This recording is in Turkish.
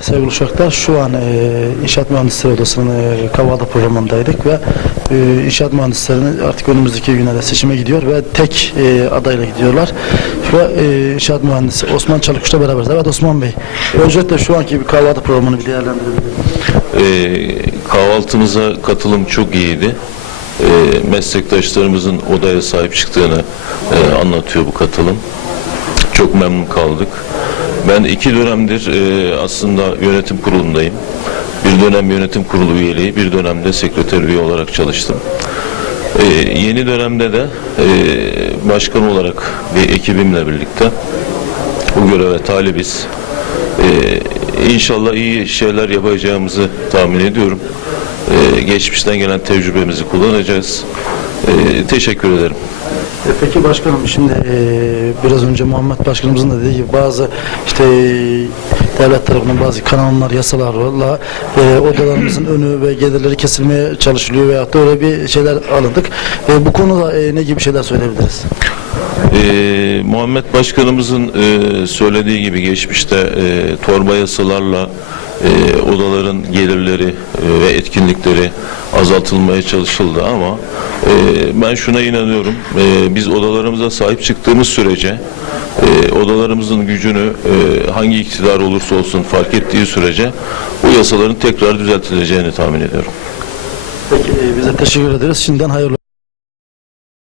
Sevgili uşaklar şu an e, İnşaat Mühendisleri Odası'nın e, Kavada programındaydık ve e, inşaat mühendislerinin artık önümüzdeki günlerde seçime gidiyor ve tek e, adayla gidiyorlar. Ve e, inşaat mühendisi Osman Çalıkuş'la beraberiz. Evet Osman Bey, öncelikle şu anki bir Kavada programını bir değerlendirebilir Ee, kahvaltımıza katılım çok iyiydi. Ee, meslektaşlarımızın odaya sahip çıktığını e, anlatıyor bu katılım. Çok memnun kaldık. Ben iki dönemdir e, aslında yönetim kurulundayım. Bir dönem yönetim kurulu üyeliği, bir dönemde sekreter üye olarak çalıştım. Ee, yeni dönemde de e, başkan olarak bir ekibimle birlikte bu göreve talibiz. Ee, inşallah iyi şeyler yapacağımızı tahmin ediyorum. Ee, geçmişten gelen tecrübemizi kullanacağız. Ee, teşekkür ederim. E, Peki başkanım şimdi e, biraz önce Muhammed Başkanımızın da dediği gibi bazı işte e, devlet tarafından bazı kanunlar, yasalarla e, odalarımızın önü ve gelirleri kesilmeye çalışılıyor veyahut da öyle bir şeyler alındık. E, bu konuda e, ne gibi şeyler söyleyebiliriz? Ee, Muhammed Başkanımızın e, söylediği gibi geçmişte e, torba yasalarla e, odaların gelirleri e, ve etkinlikleri azaltılmaya çalışıldı ama e, ben şuna inanıyorum e, biz odalarımıza sahip çıktığımız sürece e, odalarımızın gücünü e, hangi iktidar olursa olsun fark ettiği sürece bu yasaların tekrar düzeltileceğini tahmin ediyorum. Peki e, bize teşekkür ederiz. Şimdiden hayırlı